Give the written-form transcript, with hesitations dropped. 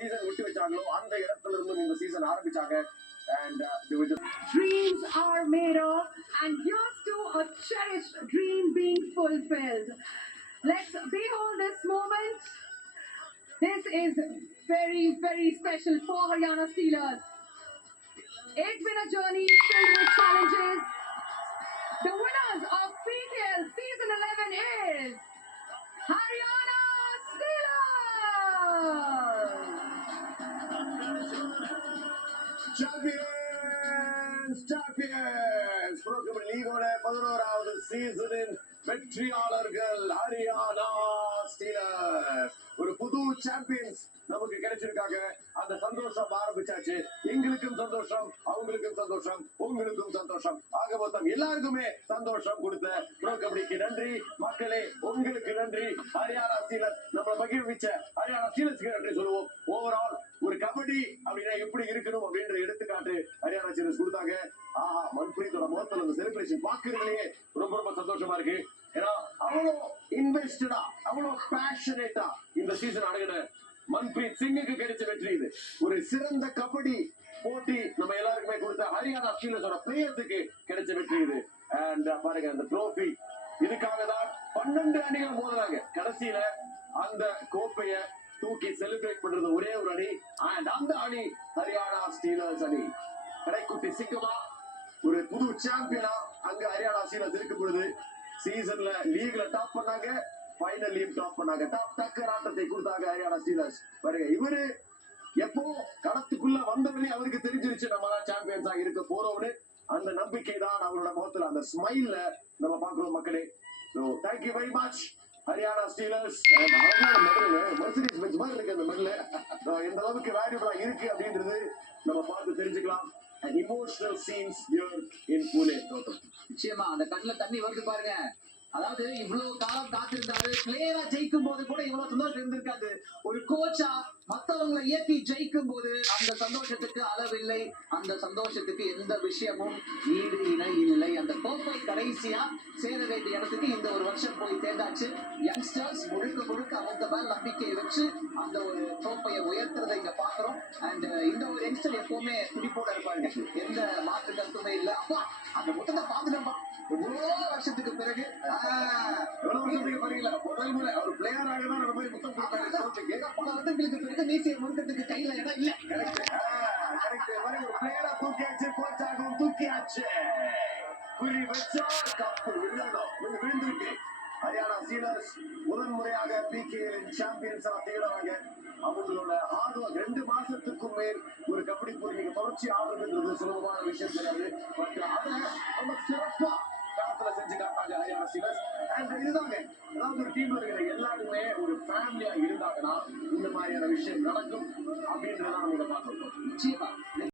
Season விட்டு வச்சாங்களோ அந்த இடத்துல இருந்து இந்த சீசன் ஆரம்பிச்சாங்க. And dreams are made of, and here's to a cherished dream being fulfilled. Let's behold this moment. This is very, very special for Haryana Steelers. It's been a journey filled with challenges. The winners of PKL Season 11 is Haryana Steelers! Champions! Champions! Pro Kabaddi League ஓட 11வது சீசனின் வெற்றியாளர்கள் Haryana stealers. ஒரு புது champions நமக்கு கிடைச்சிருக்காங்க. அந்த சந்தோஷம் ஆரம்பிச்சாச்சு. எங்களுக்கும் சந்தோஷம், அவங்களுக்கும் சந்தோஷம், உங்களுக்கும் சந்தோஷம். ஆக மொத்தம் எல்லாருக்குமே சந்தோஷம் கொடுத்த ப்ரோ கபடிக்கு நன்றி. மக்களே உங்களுக்கு நன்றி. ஹரியானா ஸ்டீலர்ஸ் நம்மளை மகிழ்விச்ச ஹரியானா ஸ்டீலர்ஸ்க்கு நன்றி சொல்லுவோம். ஓவரால் ஒரு கபடி அப்படின்னா எப்படி இருக்கணும் அப்படின்ற எடுத்துக்காட்டு ஹரியானா ஸ்டீலர்ஸ் கொடுத்தாங்க. ஆஹா, மன்பிரீத்தோட முகத்துல அந்த செலிப்ரேஷன் பாக்குறதுலயே ரொம்ப ரொம்ப சந்தோஷமா இருக்கு. ஏன்னா அவ்வளோ இன்வெஸ்டடா, அவ்வளோ பேஷனேட்டா இந்த சீசன் அணுகின மன்பிரீத் சிங்குக்கு கிடைச்ச வெற்றி இது. ஒரு சிறந்த கபடி போட்டி நம்ம எல்லாருக்குமே கொடுத்த ஹரியானா ஸ்டீலர்ஸோட பிளேயர்ஸுக்கு கிடைச்ச வெற்றி இது. அண்ட் பாருங்க அந்த ட்ரோஃபி, இதுக்காக தான் 12 அணிகள் மோதுறாங்க. கடைசியில அந்த கோப்பைய தூக்கி செலிப்ரேட் பண்றது ஒரே ஒரு அணி. அண்ட் அந்த அணி ஹரியானா ஸ்டீலர்ஸ் அணி. கடைக்குட்டி சிங்கமா ஒரு புது சாம்பியனா அங்க ஹரியானா ஸ்டீலர்ஸ் இருக்கும் பொழுது சீசன்ல லீக்ல டாப் பண்ணாங்க, ஃபைனல்லையும் டாப் பண்ணாங்க. டாப் டக்கர் ஆட்டத்தை கொடுத்தாங்க ஹரியானா ஸ்டீலர்ஸ். பாருங்க, இவரு எப்போ களத்துக்குள்ள வந்தவனே அவருக்கு தெரிஞ்சிருச்சு நம்ம தான் சாம்பியன்ஸா இருக்க போறோம்னு. அந்த நம்பிக்கை தான் அவரோட முகத்துல, அந்த ஸ்மைல்ல நம்ம பாக்குறோம் மக்களே. So thank you very much Haryana Steelers. Mercedes Benz மாதிரி இருக்கு அந்த மெடல். எந்த அளவுக்கு வேல்யூபிளா இருக்கு அப்படின்றது நம்ம பார்த்து தெரிஞ்சுக்கலாம். And emotional scenes here in Pune. நிச்சயமா அந்த கண்ணுல தண்ணி வருது பாருங்க. அதாவது இவ்வளவு காலம் காத்திருந்தாரு. பிளேயரா ஜெயிக்கும் போது கூட இவ்வளவு சந்தோஷம் இருந்திருக்காது. ஒரு கோச்சா மத்தவங்களை இயக்கி ஜெயிக்கும் போது அந்த சந்தோஷத்துக்கு அளவில்லை. அந்த சந்தோஷத்துக்கு எந்த விஷயமும் ஈடு இணை இல்லை. அந்த கோப்பை கடைசியா சேர வேண்டிய இடத்துக்கு இந்த ஒரு வருஷம் போய் சேர்ந்தாச்சு. யங்ஸ்டர்ஸ் முழுக்க முழுக்க அவங்க மேல நம்பிக்கையை வச்சு அந்த ஒரு கோப்பையை உயர்த்துறதை இங்க பாக்குறோம். அண்ட் இந்த ஒரு யங்ஸ்டர் எப்பவுமே துடிப்போட இருப்பாங்க, எந்த மாற்று கருத்துமே இல்லை. அப்பா அந்த முத்தத்தை பாத்துட்டோம்பா எவ்வளோ வருஷத்துக்கு பிறகு. முதல் முறை அவர் பிளேயர் ஆகதான் நம்ம போய் முத்தம் கொடுத்தாங்க. பல வருடங்களுக்கு பிறகு மீசியை முழுக்கத்துக்கு கையில இடம் இல்லை. ஒரு பிளேயரா தூக்கியாச்சு, கோச்சாகவும் தூக்கியாச்சு. குறி வச்சா கப்பு விழணும், விழுந்திருக்கு. ஹரியானா ஸ்டீலர்ஸ் முதன் முறையாக பிகேஎல் சாம்பியன்ஸா திகழறாங்க. அவங்களோட ஹார்ட் ஒர்க் 2 மாசத்துக்கும் மேல் ஒரு கபடி போட்டி நீங்க தொடர்ச்சி ஆடுறதுன்றது சுலபமான விஷயம் கிடையாது. பட் அதை ரொம்ப சிறப்பா களத்துல செஞ்சு காட்டாங்க ஹரியானா ஸ்டீலர்ஸ். அண்ட் இதுதாங்க, அதாவது ஒரு டீம்ல இருக்கிற எல்லாருமே ஒரு ஃபேமிலியா இருந்தாங்கன்னா இந்த மாதிரியான விஷயம் நடக்கும் அப்படின்றதான் நம்ம பார்க்கணும். நிச்சயமா